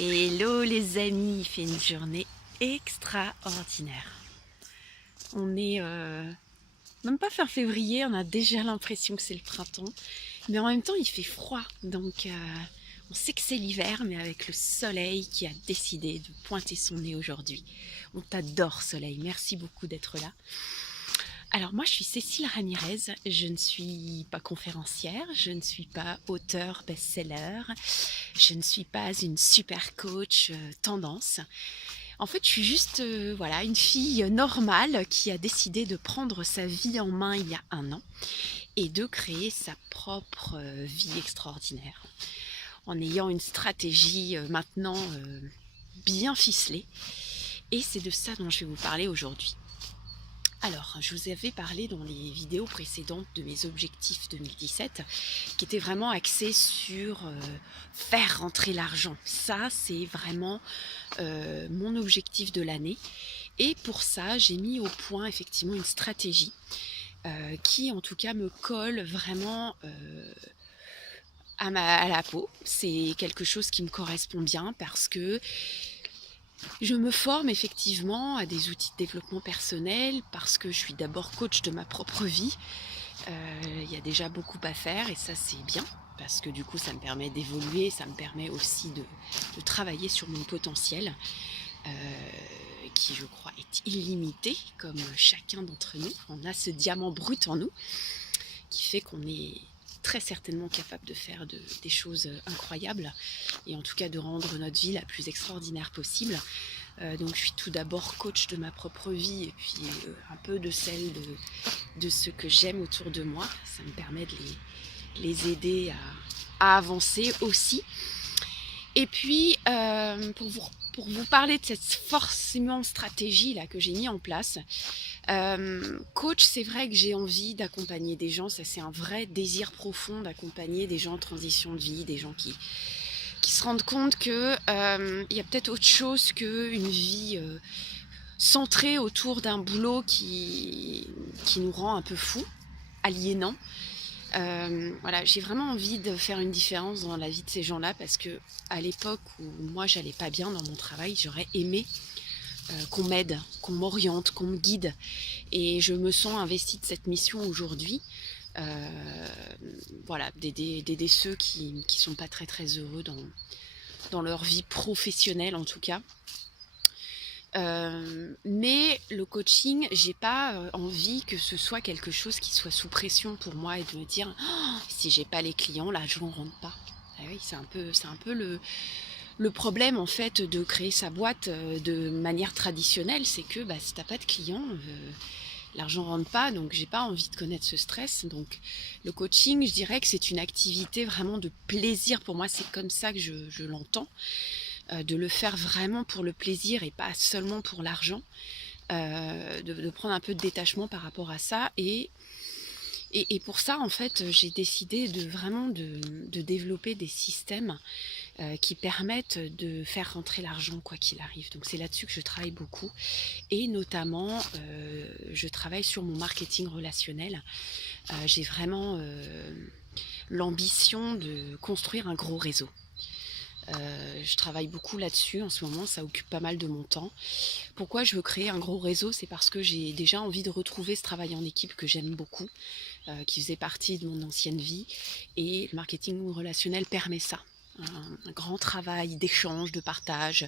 Hello les amis, il fait une journée extraordinaire. On est même pas fin février, on a déjà l'impression que c'est le printemps, mais en même temps il fait froid, donc on sait que c'est l'hiver, mais avec le soleil qui a décidé de pointer son nez aujourd'hui. On t'adore soleil, merci beaucoup d'être là. Alors moi je suis Cécile Ramirez, je ne suis pas conférencière, je ne suis pas auteure best-seller, je ne suis pas une super coach tendance. En fait, je suis juste voilà, une fille normale qui a décidé de prendre sa vie en main il y a 1 an et de créer sa propre vie extraordinaire en ayant une stratégie maintenant bien ficelée. Et c'est de ça dont je vais vous parler aujourd'hui. Alors, je vous avais parlé dans les vidéos précédentes de mes objectifs 2017 qui étaient vraiment axés sur faire rentrer l'argent. Ça, c'est vraiment mon objectif de l'année. Et pour ça, j'ai mis au point effectivement une stratégie qui en tout cas me colle vraiment à la peau. C'est quelque chose qui me correspond bien parce que je me forme effectivement à des outils de développement personnel parce que je suis d'abord coach de ma propre vie. Il y a déjà beaucoup à faire et ça c'est bien parce que du coup ça me permet d'évoluer, ça me permet aussi de travailler sur mon potentiel euh, qui je crois est illimité comme chacun d'entre nous. On a ce diamant brut en nous qui fait qu'on est très certainement capable de faire des choses incroyables et en tout cas de rendre notre vie la plus extraordinaire possible. Donc je suis tout d'abord coach de ma propre vie et puis un peu de celle de ce que j'aime autour de moi. Ça me permet de les aider à avancer aussi. Et puis pour vous parler de cette forcément stratégie là que j'ai mis en place, coach, c'est vrai que j'ai envie d'accompagner des gens, ça c'est un vrai désir profond d'accompagner des gens en transition de vie, des gens qui se rendent compte que y a peut-être autre chose qu'une vie centrée autour d'un boulot qui nous rend un peu fous, aliénants. Voilà, j'ai vraiment envie de faire une différence dans la vie de ces gens-là parce que à l'époque où moi j'allais pas bien dans mon travail, j'aurais aimé qu'on m'aide, qu'on m'oriente, qu'on me guide. Et je me sens investie de cette mission aujourd'hui. Euh, voilà, d'aider ceux qui sont pas très très heureux dans leur vie professionnelle en tout cas. Mais le coaching, j'ai pas envie que ce soit quelque chose qui soit sous pression pour moi et de me dire oh, si j'ai pas les clients, l'argent rentre pas. Ah oui, c'est un peu le problème en fait de créer sa boîte de manière traditionnelle, c'est que bah, si t'as pas de clients, l'argent rentre pas, donc j'ai pas envie de connaître ce stress. Donc le coaching, je dirais que c'est une activité vraiment de plaisir pour moi, c'est comme ça que je l'entends, de le faire vraiment pour le plaisir et pas seulement pour l'argent, de prendre un peu de détachement par rapport à ça et pour ça, en fait, j'ai décidé de vraiment de développer des systèmes qui permettent de faire rentrer l'argent quoi qu'il arrive. Donc c'est là-dessus que je travaille beaucoup et notamment je travaille sur mon marketing relationnel. J'ai vraiment l'ambition de construire un gros réseau. Je travaille beaucoup là-dessus en ce moment, ça occupe pas mal de mon temps. Pourquoi je veux créer un gros réseau? C'est parce que j'ai déjà envie de retrouver ce travail en équipe que j'aime beaucoup, qui faisait partie de mon ancienne vie. Et le marketing relationnel permet ça. Un grand travail d'échange, de partage,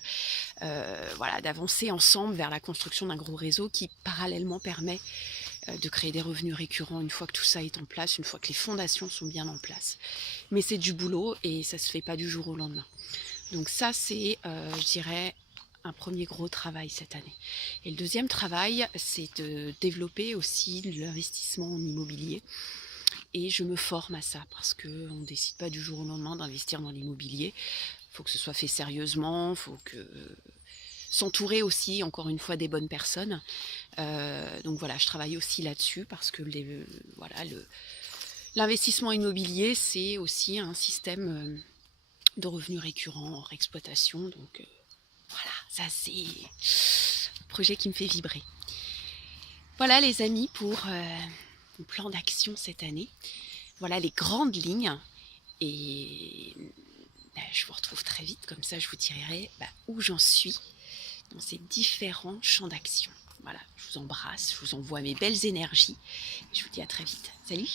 voilà, d'avancer ensemble vers la construction d'un gros réseau qui parallèlement permet de créer des revenus récurrents une fois que tout ça est en place, une fois que les fondations sont bien en place. Mais c'est du boulot et ça se fait pas du jour au lendemain. Donc ça, c'est, je dirais, un premier gros travail cette année. Et le deuxième travail, c'est de développer aussi l'investissement en immobilier. Et je me forme à ça parce qu'on ne décide pas du jour au lendemain d'investir dans l'immobilier. Il faut que ce soit fait sérieusement, il faut que s'entourer aussi, encore une fois, des bonnes personnes. Donc voilà, je travaille aussi là-dessus parce que voilà, l'investissement immobilier, c'est aussi un système de revenus récurrents hors exploitation. Donc voilà, ça c'est un projet qui me fait vibrer. Voilà les amis pour mon plan d'action cette année. Voilà les grandes lignes. Et je vous retrouve très vite, comme ça je vous dirai où j'en suis dans ces différents champs d'action. Voilà, je vous embrasse, je vous envoie mes belles énergies. Je vous dis à très vite. Salut!